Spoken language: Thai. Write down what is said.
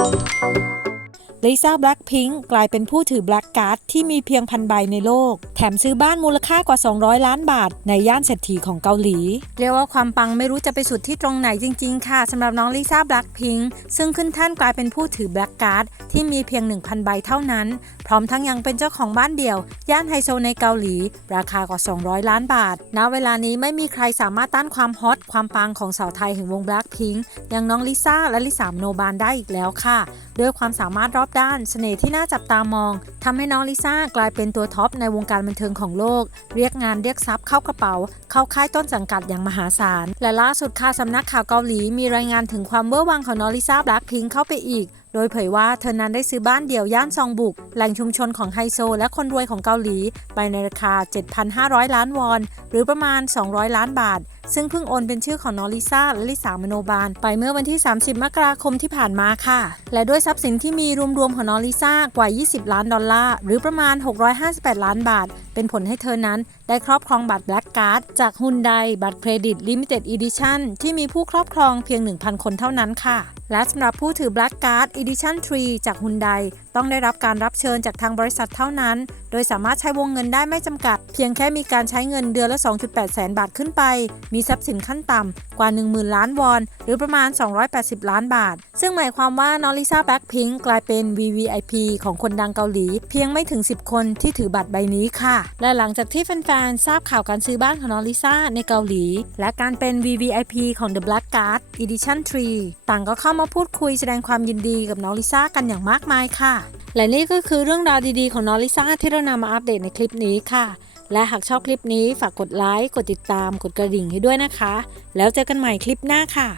you ลิซ่าแบล็ k พิงกลายเป็นผู้ถือแบล็กการ์ดที่มีเพียงพันใบในโลก แถมซื้อบ้านมูลค่ากว่า 200 ล้านบาท ในย่านเศรษฐีของเกาหลี เรียกว่าความปังไม่รู้จะไปสุดที่ตรงไหนจริง ๆ ค่ะสำหรับน้องลิซ่าแบล็ k พิงซึ่งขึ้นท่านกลายเป็นผู้ถือแบล็กการ์ดที่มีเพียง 1,000 ใบเท่านั้น พร้อมทั้งยังเป็นเจ้าของบ้านเดี่ยว ย่านไฮโซในเกาหลี ราคากว่า 200 ล้านบาท ณ เวลานี้ไม่มีใครสามารถต้านความฮอตความปังของสาวไทยแห่งวง Blackpink อย่างน้องลิซ่าและลิสามโนบานได้อีกแล้วค่ะด้วยความสามารถรอบด้านเสน่ห์ที่น่าจับตามองทำให้น้องลิซ่ากลายเป็นตัวท็อปในวงการบันเทิงของโลก เรียกงานเรียกทรัพย์เข้ากระเป๋า เข้าค่ายต้นสังกัดอย่างมหาศาล และล่าสุดค่ะสำนักข่าวเกาหลีมีรายงานถึงความเวอร์วังของน้องลิซ่าแบล็คพิงเข้าไปอีก โดยเผยว่าเธอนั้นได้ซื้อบ้านเดี่ยวย่านซองบุก แหล่งชุมชนของไฮโซ และคนรวยของเกาหลี ไปในราคา 7,500 ล้านวอน หรือประมาณ 200 ล้านบาท ซึ่งเพิ่งโอนเป็นชื่อของน้องลิซ่าและลิสามโนบาล ไปเมื่อวันที่ 30 มกราคมที่ผ่านมาค่ะ และด้วยทรัพย์สินที่มีรวมๆของน้องลิซ่ากว่า 20 ล้านดอลลาร์หรือประมาณ 658 ล้านบาทเป็นผลให้เธอนั้นได้ครอบครองบัตรแบล็กการ์ดจากฮุนไดบัตรเครดิตลิมิเต็ดอีดิชั่นที่มีผู้ครอบครองเพียง 1,000 คนเท่านั้นค่ะ และสำหรับผู้ถือ Black Card Edition 3 จากฮุนไดต้องได้รับการรับเชิญจากทางบริษัทเท่านั้น โดยสามารถใช้วงเงินได้ไม่จำกัด เพียงแค่มีการใช้เงินเดือนละ 2.8 แสนบาทขึ้นไป มีทรัพย์สินขั้นต่ำกว่า 10,000 ล้านวอน รือประมาณ 280 ล้านบาท ซึ่งหมายความว่านอลิซาแบ็คพิงกลายเป็น VVIP ของคนดังเกาหลี เพียงไม่ถึง 10 คนที่ถือบัตรใบนี้ค่ะ และหลังจากที่แฟนๆ ทราบข่าวการซื้อบ้านของนอลิซาในเกาหลี และการเป็น VVIP ของ The Black Card Edition 3 ต่างก็เข้ามาพูดคุยแสดงความยินดีกับน้องลิซ่ากันอย่างมากมายค่ะ และนี่ก็คือเรื่องราวดีๆ ของน้องลิซ่าที่เรานำมาอัปเดตในคลิปนี้ค่ะและหากชอบคลิปนี้ฝากกดไลค์ กดติดตาม กดกระดิ่งให้ด้วยนะคะ แล้วเจอกันใหม่คลิปหน้าค่ะ